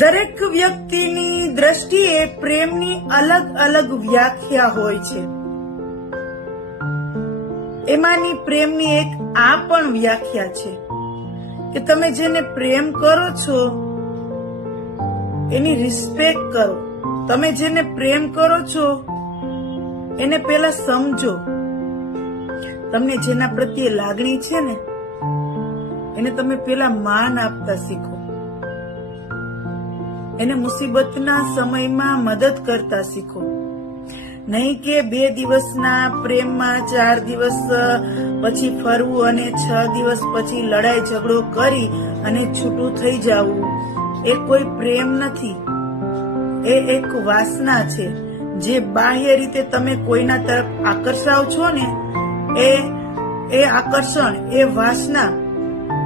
દરેક વ્યક્તિની દ્રષ્ટિએ પ્રેમની અલગ અલગ વ્યાખ્યા હોય છે. એમાંની પ્રેમની એક આ પણ વ્યાખ્યા છે કે તમે જેને પ્રેમ કરો છો એની રિસ્પેક્ટ કરો. તમે જેને પ્રેમ કરો છો એને પેલા સમજો. તમને જેના પ્રત્યે લાગણી છે ને એને તમે પેલા માન આપતા શીખો. એને મુસીબતના સમયમાં મદદ કરતા શીખો. નહીં કે 2 દિવસના પ્રેમમાં 4 દિવસ પછી ફરવું અને 6 દિવસ પછી લડાઈ ઝઘડો કરી અને છૂટું થઈ જવું. એ કોઈ પ્રેમ નથી. એ એક વાસના છે. જે બાહ્ય રીતે તમે કોઈના તરફ આકર્ષાવ છો ને એ આકર્ષણ, એ વાસના,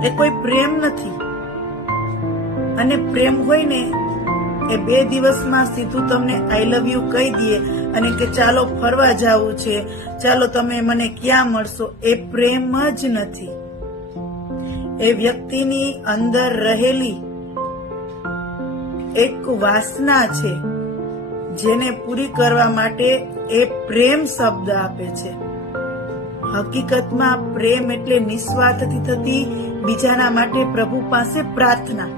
એ કોઈ પ્રેમ નથી. અને પ્રેમ હોય ને એ 2 દિવસમાં સીધું તમને આઈ લવ યુ કહી દે અને કે ચાલો ફરવા જવું છે, ચાલો તમે મને ક્યાં મળશો. એ પ્રેમ જ નથી. એ વ્યક્તિની અંદર રહેલી એક વાસના છે જેને પૂરી કરવા માટે એ પ્રેમ શબ્દ આપે છે. હકીકતમાં પ્રેમ એટલે નિસ્વાર્થથી થતી બીજાના માટે પ્રભુ પાસે પ્રાર્થના.